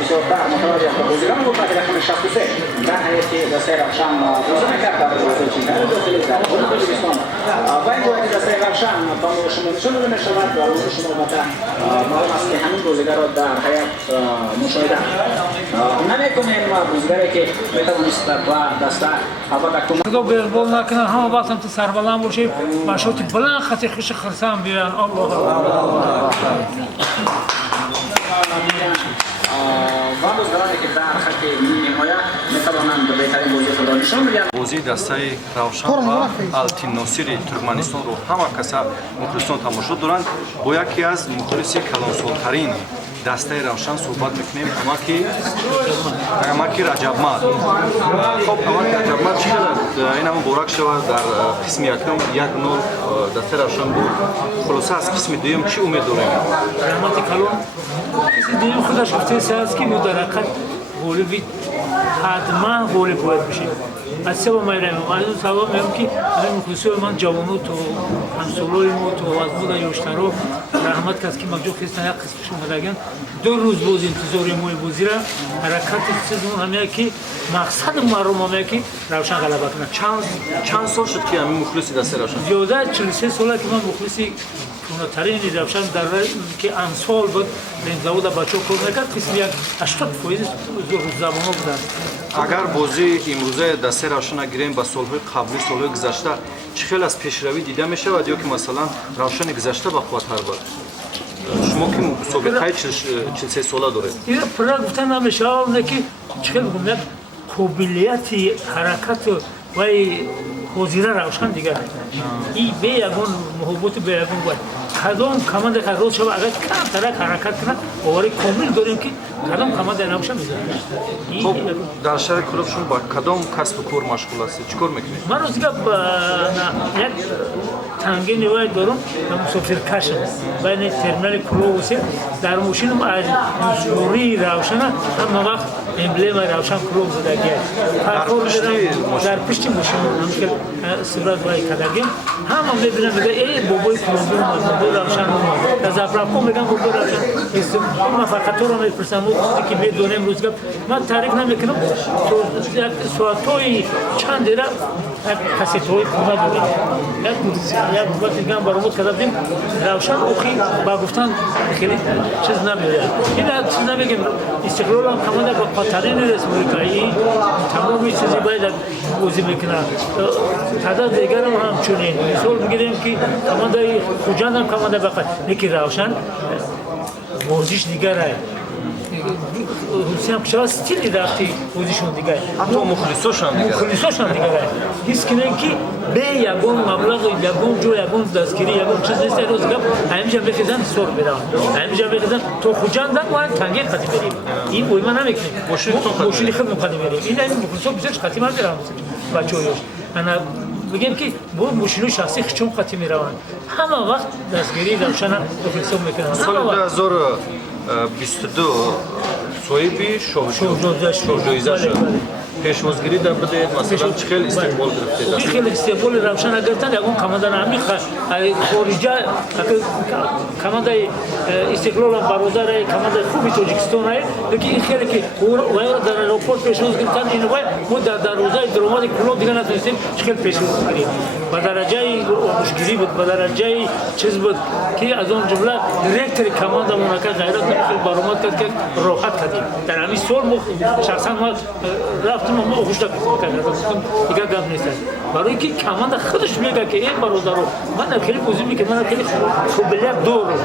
بتوقع متواجد بوزيران وقت لكن الشخص ده هي دسير عشان وزن كارت بالوزن هذا دوسيلزا ولا بالبستون باين وقت دسير عشان طبعا شنو من الشباب شنو متى ما هو مسكين هم بوزيران ده حياة مشاهدة نامي كونين ما بوزيران كي بتوانست با دستا أبغى تكون دو بيربول ناكنا هم باسم تسار بلان بوشي ما شو تبلان خطي خش خرسان بيان الله بازی دستای روشن و التین ناصری ترکمنستانро ҳама каса мухлисон тамошо доранд бо яке аз мухлиси калонсолтарин дастаи равшан суҳбат мекунем амаки раҷабмат. хоб амаки раҷабмат чӣ қадар ина муборак шавад дар қисми якум 1-0 дастаи равшан буд. хулоса аз қисми дуюм чӣ умед дорем? раҳмати калон қисми дуюм худаш гуфтааст ки мо дар ҳақиқат ғолиби ҳатман ғолиб бояд бошем. аз се бомайраем аз ин сабаб меам ки мухлисои ман ҷавону то ҳамсолои мо то аз мода ёштаро раҳмат кас ки маҷо хистан як қисмиш омадаган 2 рӯз боз интизори мои бозира ҳаракати чизмон ҳамея ки мақсади маром ҳамея ки равшан ғалаба кунад. чанд сол шуд ки ҳамин мухлиси дастаи равшан? зиёда 43 сола ки ман мухлиси кунотарини равшан дар ки амсол буд завода бачаҳо кор мекард қисми як 80% забонҳо буданд. агар бозии имрӯзаи дастаи равшана гирем ба солҳои қаблӣ солҳои гузашта чӣ хел аз пешравӣ дида мешавад ё ки масалан равшани гузашта бақувваттар буд? шумо ки собиқаи 43 сола доред. ин пурра гуфта намешавад не ки чӣ хел гум як қобилияти ҳаракату вай ҳозира равшан дигар и бе ягон муҳаббати бе ягон вай кадом команда ки роз шава агар камтарак ҳаракат кунад овари комил дорем ки кадом команда равшан мезанад. хоб дар шаҳри кӯлоб шумо ба кадом касбу кор машғул ҳастед? чӣ кор мекунед? ман розига як тангени вай дорам мусофиркашам байни терминали кӯловусе дар мошинам аз дустурии равшана ҳама вақт эмблемаи равшан кӯлов задагиаст дар пишти мошина сурат вай кардагем ҳама мебинам мега бобои кӯлоби омад бобои равшан омад дар зафранко мегам бобои равшан ман фақаторо мепурсам чизе ки медонем розига ман таъриф намекунам то як соатҳои чанд дера як касетҳои пурра дорем як вақти гам баромад карда будем равшан охи ба гуфтан хеле чиз намеояд. ин чиз намегем истиқлолам команда ба қатарини республикаи тамоми чизи бояд бозӣ мекунад. таъдад дигарам ҳамчунин мисол бигирем ки командаи хуҷандам команда бақа леки равшан ворзиш дигарай русиям кушава стили рафти бозишон дигар ҳатто мухлисошам дигарай ҳис кунем ки бе ягон маблағи ягон ҷо ягон дастгирӣ ягон чиз нест роз гап ҳамиҷа бехезан сор бераванд ҳамиҷа бехезан то хуҷандам бояд танге қати берем ин боима намекунем мошини худ муқадим берем ин ҳамин мухлисо бисёрш қати маберам бачаҳо ёш ана бигем ки бо мошинои шахсӣ хичон қати мераванд ҳама вақт дастгирии равшана мухлисо мекунанд. соли 2022 соҳиби шоҳҷоиза шуд. пешвозгирӣ дар бидоед масалан чӣ хел истиқбол гирифтед? чӣ хел истиқболи равшан агартан ягон командаи ҳамин хориҷа командаи истиқлолам бародарай командаи хуби тоҷикистонае лекин ин хеле ки дар аэропорт пешвоз гирифтан ин вай мо дар дарозаи даромади кӯлоб дига натонистем чӣ хел пешвоз гирем ба дараҷаи омӯшгирӣ буд ба дараҷаи чиз буд ки аз он ҷумла директори командамон ака ғайрат намехел баромад кард ки роҳат кардем дар ҳамин сол мо шахсан рафтум اما ما هوشدار میکنم دیگه گپ نیست برای اینکه کماند خودش میگه که این برادرو من خیلی بازی میکنم من خیلی قابلیت دارم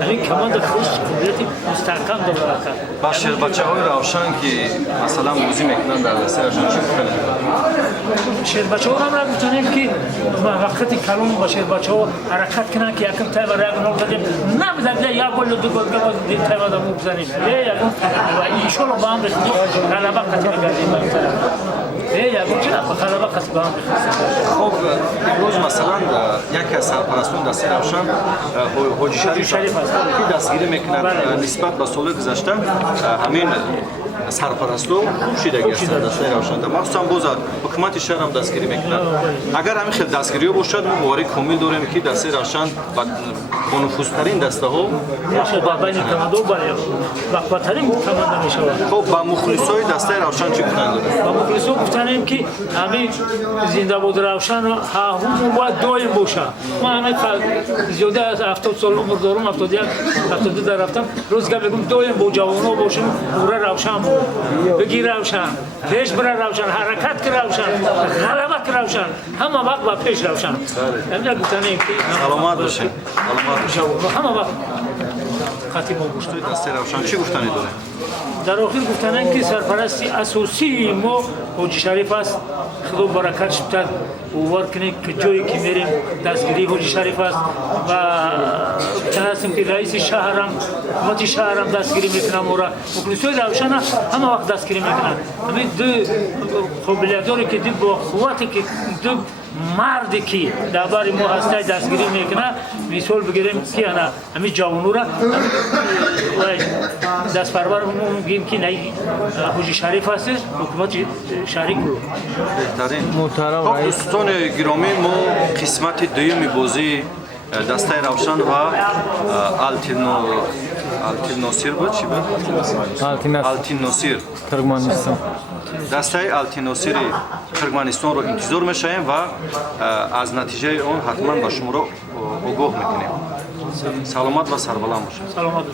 یعنی کماند خودش قابلیت مستحکم داره باشه بچه‌های روشن که مثلا بازی میکنن در دسته روشن چی میکنن شیر بچه‌ها هم میتونیم که وقتی کلون با شیر بچه‌ها حرکت کنن که یکم تای برای اون بزنیم نمیذاریم یا گل دو گل دیم تای بعد بزنیم یا و ایشون با هم رسید غلبه قطعی کردیم یا چه غلبه قطعی با هم خب امروز مثلا یکی از سرپرستان دسته روشن حاجی شریف است که دستگیری میکنند نسبت به سال گذشته همین سرپرستو شیدگی هستند دسته روشن مخصوصا باز حکومت شهر هم دستگیری میکنند اگر همین خیلی دستگیری باشد ما باوری کامل داریم که دسته روشن با نفوذترین دسته ها بین کماندو برای وقت‌ترین کمانده میشود. خب با مخلصای دسته روشن چی گفتند؟ با مخلصا گفتند که همین زنده بود روشن ها هم باید دایم باشه. ما همین زیاده از 70 سال عمر دارم 71 72 در رفتم روز میگم دایم با جوانو باشیم پورا روشن بگیر روشن پیش بر روشن حرکت کر روشن غلبه کر روشن همه وقت با پیش روشن همین گفتند که سلامت باشین سلامت باشین همه وقت خاتمه گوشتوی دسته روشن چی گفتنی داره؟ در آخر گفتند که سرپرستی اساسی ما حاجی شریف است خدا برکت شد باور کنید که جایی که میریم دستگیری حاجی شریف است و هستیم که رئیس شهرم حکومت شهرم دستگیری میکنم و مخلصای روشن همه وقت دستگیری میکنن همین دو قابلیت داره که دو با قوتی که دو مردی که درباره ما هسته دستگیری میکنه مثال بگیریم که انا همین جوانو را دست پرور میگیم که نه حاجی شریف است حکومت شریک رو محترم خب دوستان گرامی ما قسمت دوم بازی دسته روشن و التین ناصر بود چی بود؟ التین ناصر ترکمنستان دسته التین ناصر ترکمنستان رو انتظار میشیم و از نتیجه اون حتما به شما رو آگاه میکنیم سلامت و سربلند باشید سلامت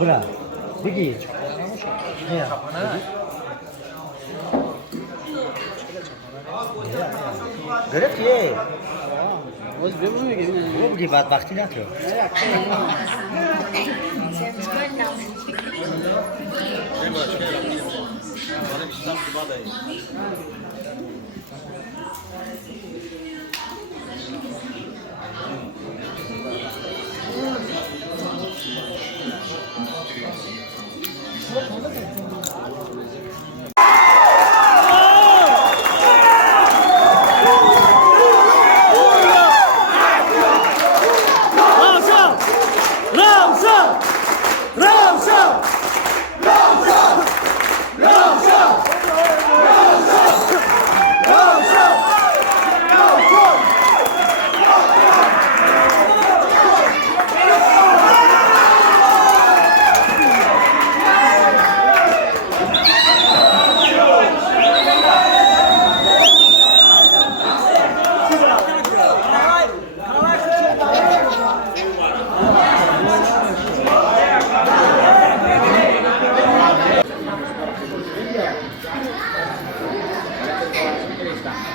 Bra, bigi. Ya. Garip ye. Oz bemu gibi. Bu gibi badbaxti natıyor.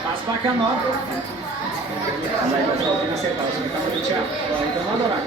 Paspakan no. Andai da solo di sera, si fa di ciao. Ritornato ora.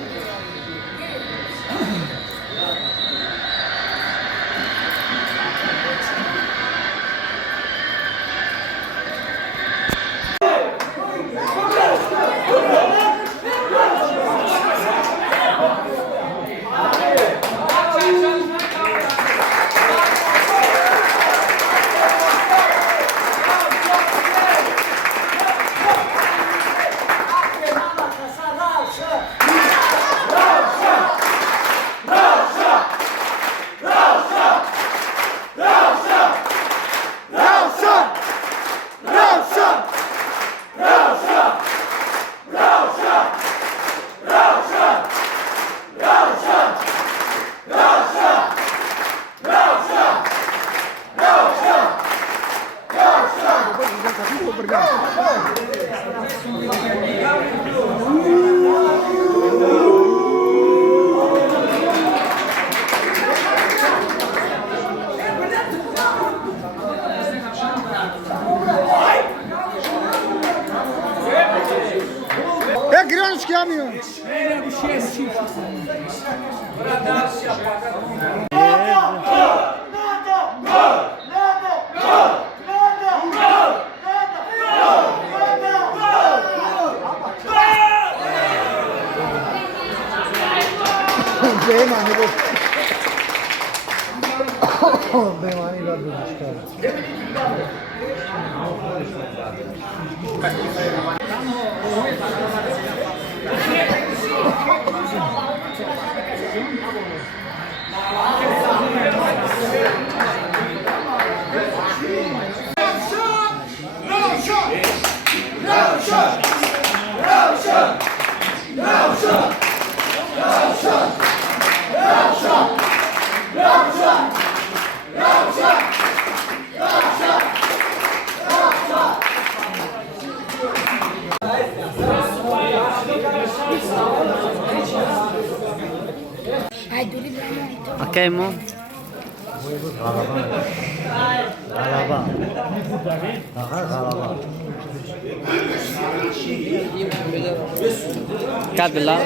Ya giren çıkamıyor. Beymani bu. Beymani var bu çıkar. Akemo. Galaba. Aha galaba. Kabila.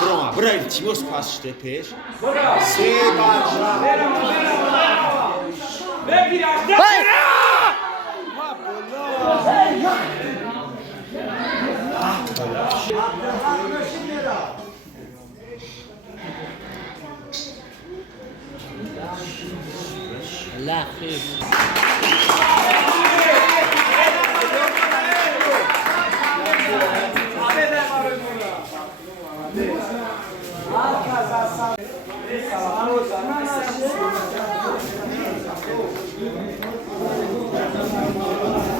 Pronto, bravo, meus passos de peixe. Sebastião. Vai! الله خير. Thank you.